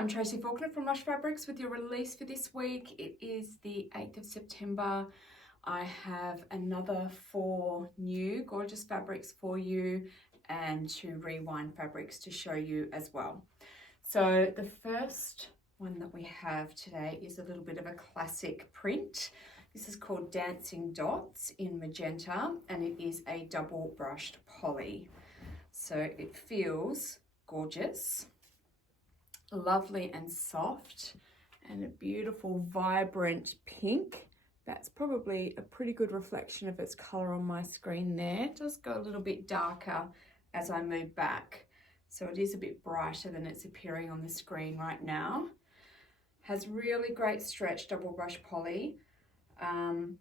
I'm Tracy Faulkner from Lush Fabrics with your release for this week. It is the 8th of September. I have another 4 new gorgeous fabrics for you and 2 rewind fabrics to show you as well. So the first one that we have today is a little bit of a classic print. This is called Dancing Dots in magenta, and it is a double brushed poly. So it feels gorgeous, lovely and soft, and a beautiful vibrant pink. That's probably a pretty good reflection of its color on my screen there. It does go a little bit darker as I move back, so it is a bit brighter than it's appearing on the screen right now. Has really great stretch double brush poly, and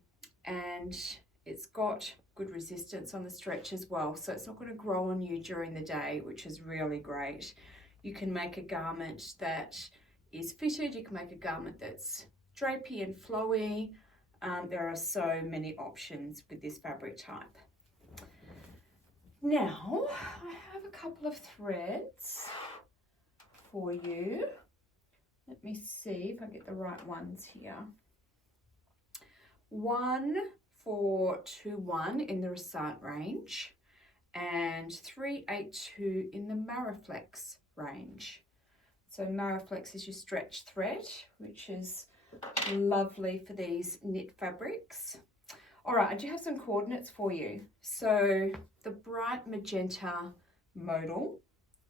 it's got good resistance on the stretch as well, so it's not going to grow on you during the day, which is really great. You can make a garment that is fitted, you can make a garment that's drapey and flowy. There are so many options with this fabric type. Now, I have a couple of threads for you. Let me see if I get the right ones here. 1421 in the Rasant range and 382 in the Mariflex range. So Mariflex is your stretch thread, which is lovely for these knit fabrics. All right, I do have some coordinates for you. So the bright magenta modal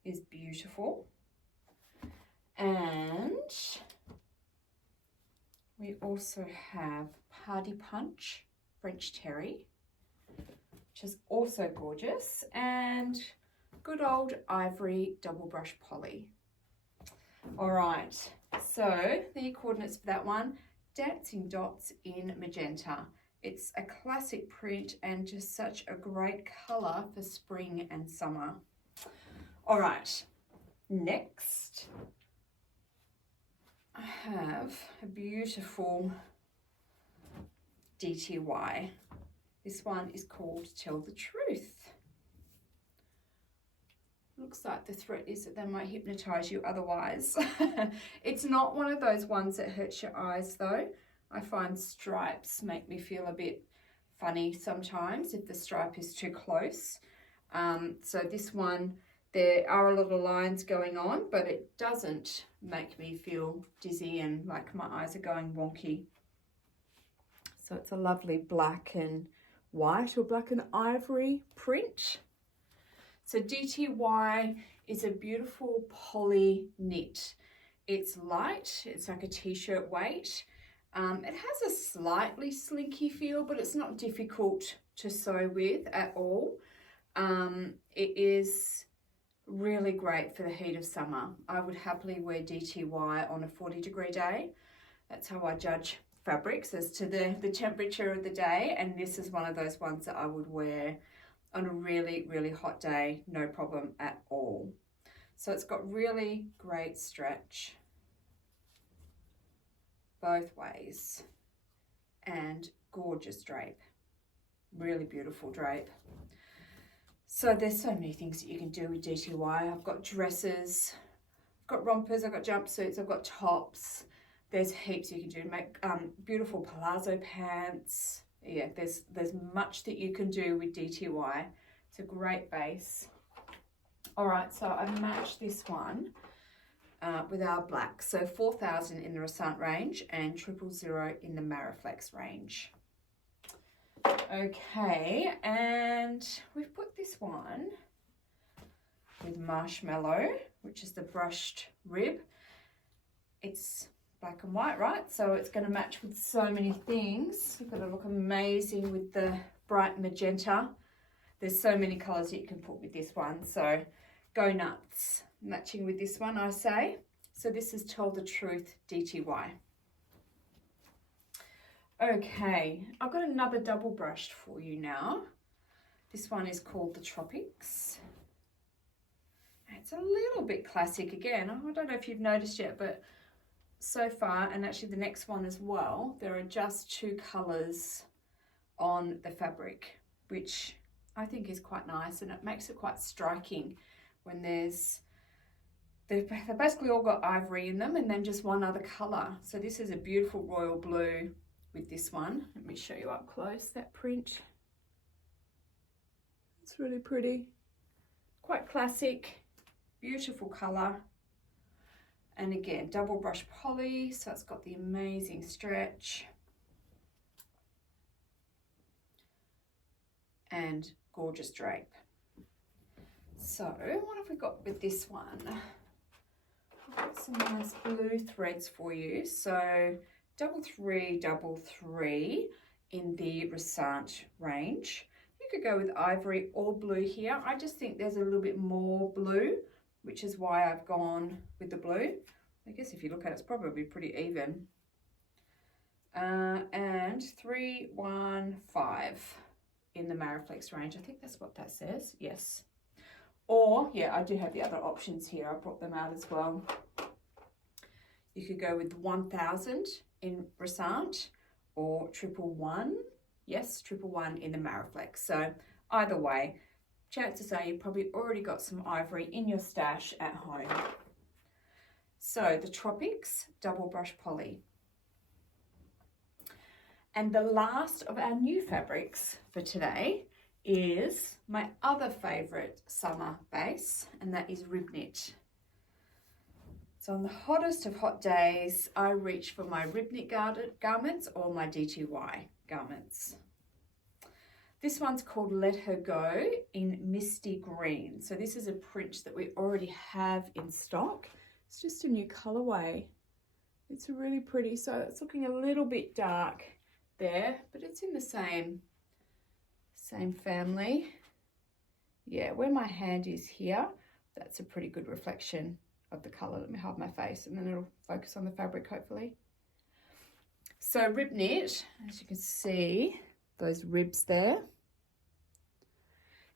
is beautiful, and we also have Party Punch French Terry, which is also gorgeous, and good old Ivory double brush poly. All right, so the coordinates for that one, Dancing Dots in magenta. It's a classic print and just such a great color for spring and summer. All right, next I have a beautiful DTY. This one is called Tell the Truth. Looks like the threat is that they might hypnotize you otherwise. It's not one of those ones that hurts your eyes though. I find stripes make me feel a bit funny sometimes if the stripe is too close. So this one, there are a lot of lines going on, but it doesn't make me feel dizzy and like my eyes are going wonky. So it's a lovely black and white or black and ivory print. So DTY is a beautiful poly knit. It's light, it's like a t-shirt weight. It has a slightly slinky feel, but it's not difficult to sew with at all. It is really great for the heat of summer. I would happily wear DTY on a 40-degree day. That's how I judge fabrics, as to the temperature of the day, and this is one of those ones that I would wear on a really, really hot day, no problem at all. So it's got really great stretch both ways and gorgeous drape, really beautiful drape. So there's so many things that you can do with DTY. I've got dresses, I've got rompers, I've got jumpsuits, I've got tops. There's heaps you can do. Make beautiful palazzo pants. Yeah, there's much that you can do with DTY. It's a great base. All right, so I matched this one with our black. So 4000 in the Rasant range and 000 in the Mariflex range. Okay, and we've put this one with Marshmallow, which is the brushed rib. It's black and white, right? So it's going to match with so many things. It's going to look amazing with the bright magenta. There's so many colors that you can put with this one, so go nuts matching with this one, I say. So this is Tell the Truth DTY. Okay, I've got another double brushed for you now. This one is called the Tropics. It's a little bit classic again. I don't know if you've noticed yet, but so far, and actually the next one as well, there are just 2 colors on the fabric, which I think is quite nice, and it makes it quite striking when there's they've basically all got ivory in them, and then just one other colour. So this is a beautiful royal blue with this one. Let me show you up close that print. It's really pretty. Quite classic, beautiful colour. And again, double brush poly, so it's got the amazing stretch. And gorgeous drape. So what have we got with this one? I've got some nice blue threads for you. So 3333 in the Resant range. You could go with ivory or blue here. I just think there's a little bit more blue, which is why I've gone with the blue. I guess if you look at it, it's probably pretty even. And 315 in the Mariflex range. I think that's what that says. Yes. Or, yeah, I do have the other options here. I brought them out as well. You could go with 1000 in Resant or 111. Yes, 111 in the Mariflex. So either way, chances are you've probably already got some ivory in your stash at home. So the Tropics double brush poly. And the last of our new fabrics for today is my other favourite summer base, and that is rib knit. So on the hottest of hot days, I reach for my rib knit garments or my DTY garments. This one's called Let Her Go in Misty Green. So this is a print that we already have in stock. It's just a new colourway. It's really pretty. So it's looking a little bit dark there, but it's in the same family. Yeah, where my hand is here, that's a pretty good reflection of the colour. Let me hide my face and then it'll focus on the fabric hopefully. So rib knit, as you can see, those ribs there.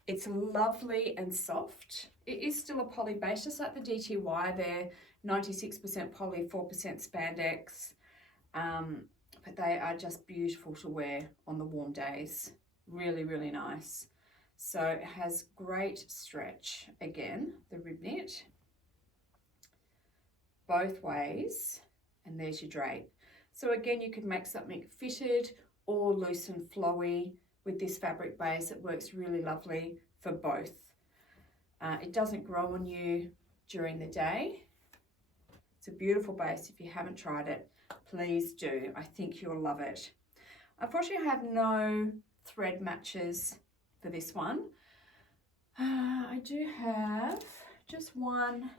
It's lovely and soft. It is still a poly base, just like the DTY there, 96% poly, 4% spandex. But they are just beautiful to wear on the warm days. Really, really nice. So it has great stretch. Again, the rib knit, both ways, and there's your drape. So again, you could make something fitted or loose and flowy with this fabric base. It works really lovely for both. It doesn't grow on you during the day. It's a beautiful base. If you haven't tried it, please do. I think you'll love it. Unfortunately, I have no thread matches for this one. I do have just one,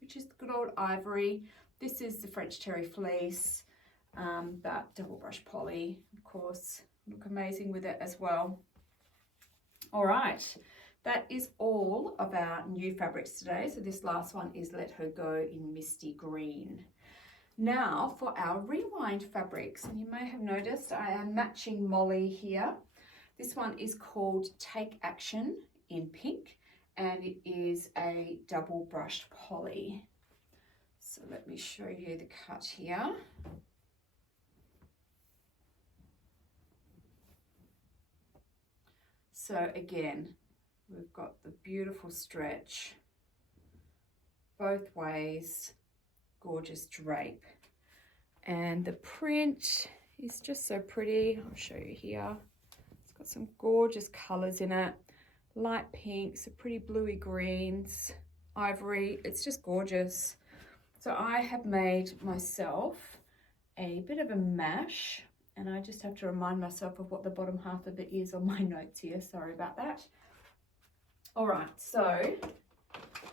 which is the good old Ivory. This is the French Terry Fleece, but double brush poly, of course, look amazing with it as well. All right, that is all of our new fabrics today. So this last one is Let Her Go in Misty Green. Now for our rewind fabrics, and you may have noticed I am matching Molly here. This one is called Take Action in pink, and it is a double brushed poly. So let me show you the cut here. So again, we've got the beautiful stretch both ways, gorgeous drape, and the print is just so pretty. I'll show you here. It's got some gorgeous colors in it, light pinks, so pretty bluey greens, ivory. It's just gorgeous. So I have made myself a bit of a mash, and I just have to remind myself of what the bottom half of it is on my notes here. Sorry about that. All right, so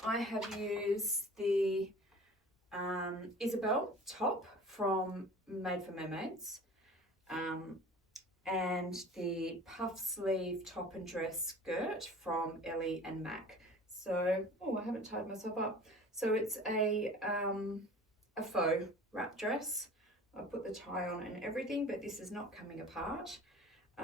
I have used the Isabel top from Made for Mermaids, and the puff sleeve top and dress skirt from Ellie and Mac. So, oh, I haven't tied myself up. So it's a faux wrap dress. I put the tie on and everything, but this is not coming apart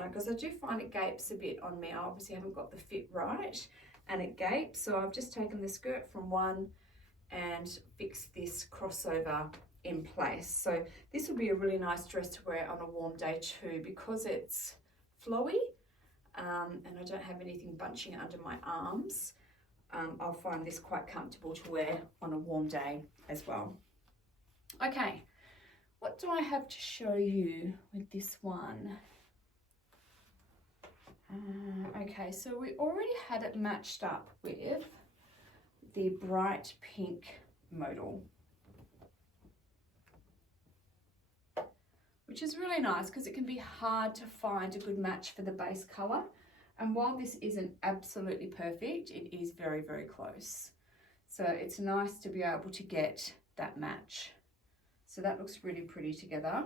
because I do find it gapes a bit on me. I obviously haven't got the fit right and it gapes. So I've just taken the skirt from one and fixed this crossover in place. So this will be a really nice dress to wear on a warm day too, because it's flowy and I don't have anything bunching under my arms. I'll find this quite comfortable to wear on a warm day as well. Okay, what do I have to show you with this one? Okay, so we already had it matched up with the bright pink modal, which is really nice because it can be hard to find a good match for the base colour. And while this isn't absolutely perfect, it is very, very close. So it's nice to be able to get that match. So that looks really pretty together.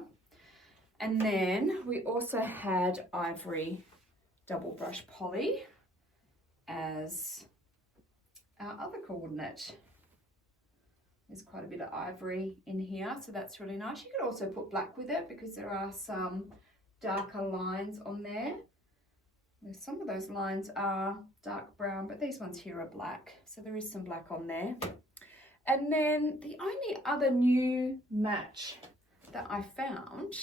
And then we also had Ivory double brush poly as our other coordinate. There's quite a bit of ivory in here, so that's really nice. You could also put black with it because there are some darker lines on there. Some of those lines are dark brown, but these ones here are black, so there is some black on there. And then the only other new match that I found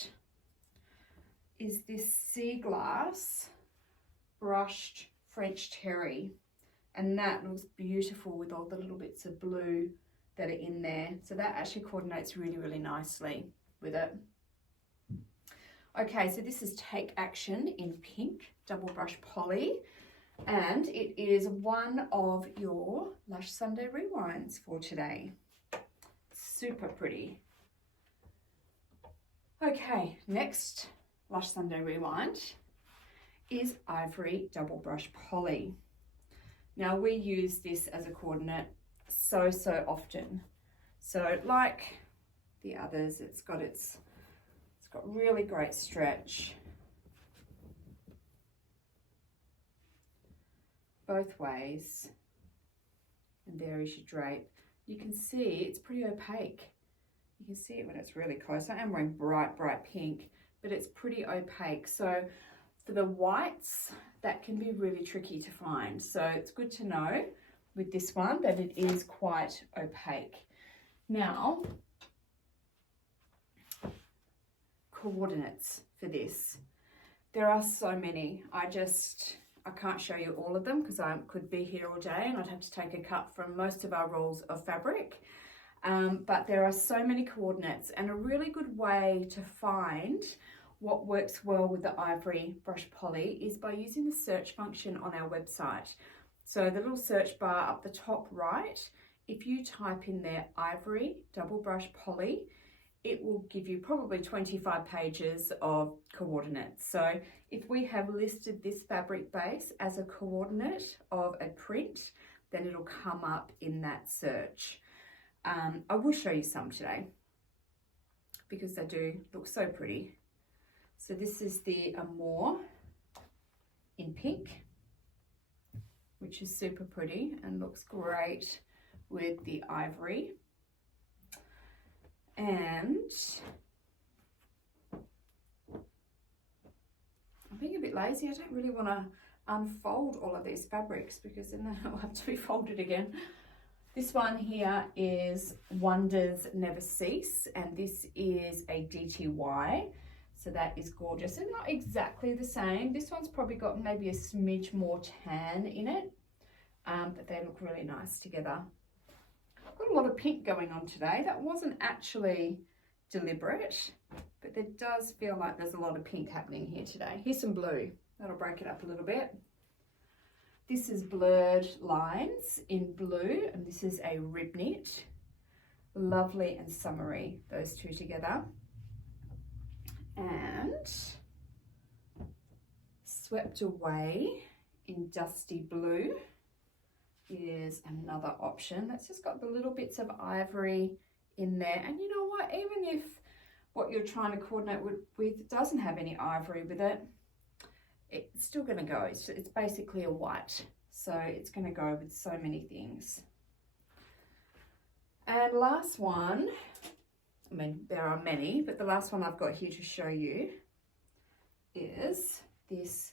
is this sea glass brushed French terry, and that looks beautiful with all the little bits of blue that are in there. So that actually coordinates really, really nicely with it. Okay, so this is Take Action in pink, double brush poly, and it is one of your Lush Sunday Rewinds for today. Super pretty. Okay, next Lush Sunday Rewind is Ivory double brush poly. Now we use this as a coordinate so often. So like the others, it's got really great stretch both ways, and there is your drape. You can see it's pretty opaque. You can see it when it's really close. I am wearing bright pink, but it's pretty opaque. So for the whites, that can be really tricky to find. So it's good to know with this one that it is quite opaque. Now, coordinates for this. There are so many. I can't show you all of them because I could be here all day and I'd have to take a cut from most of our rolls of fabric. But there are so many coordinates, and a really good way to find what works well with the Ivory brush poly is by using the search function on our website. So the little search bar up the top right, if you type in there Ivory double brush poly, it will give you probably 25 pages of coordinates. So if we have listed this fabric base as a coordinate of a print, then it'll come up in that search. I will show you some today because they do look so pretty. So this is the Amour in pink, which is super pretty and looks great with the ivory. And I'm being a bit lazy. I don't really want to unfold all of these fabrics because then they'll have to be folded again. This one here is Wonders Never Cease, and this is a DTY. So that is gorgeous. It's not exactly the same. This one's probably got maybe a smidge more tan in it, but they look really nice together. I've got a lot of pink going on today. That wasn't actually deliberate, but there does feel like there's a lot of pink happening here today. Here's some blue. That'll break it up a little bit. This is Blurred Lines in blue, and this is a rib knit. Lovely and summery, those two together. And Swept Away in Dusty Blue is another option. That's just got the little bits of ivory in there. And you know what, even if what you're trying to coordinate with doesn't have any ivory with it, it's still going to go. It's basically a white, so it's going to go with so many things. And last one, I mean, there are many, but the last one I've got here to show you is this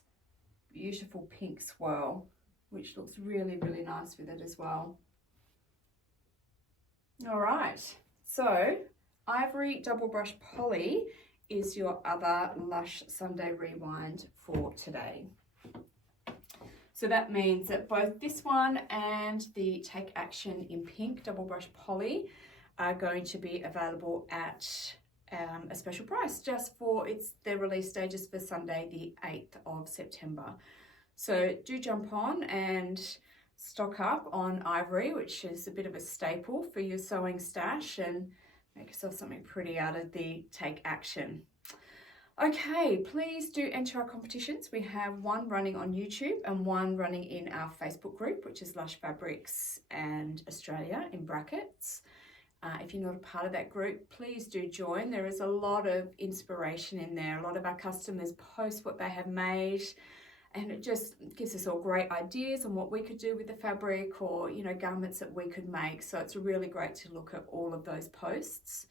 beautiful pink swirl, which looks really, really nice with it as well. All right, so Ivory double brush poly is your other Lush Sunday Rewind for today. So that means that both this one and the Take Action in Pink Double Brush Poly are going to be available at a special price just for their release stages for Sunday the 8th of September. So do jump on and stock up on Ivory, which is a bit of a staple for your sewing stash, and make yourself something pretty out of the Take Action. Okay, please do enter our competitions. We have one running on YouTube and one running in our Facebook group, which is Lush Fabrics and Australia in brackets. If you're not a part of that group, please do join. There is a lot of inspiration in there. A lot of our customers post what they have made, and it just gives us all great ideas on what we could do with the fabric, or, you know, garments that we could make. So it's really great to look at all of those posts.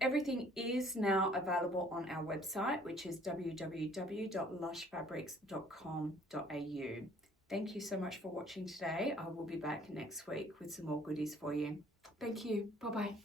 Everything is now available on our website, which is www.lushfabrics.com.au. Thank you so much for watching today. I will be back next week with some more goodies for you. Thank you. Bye-bye.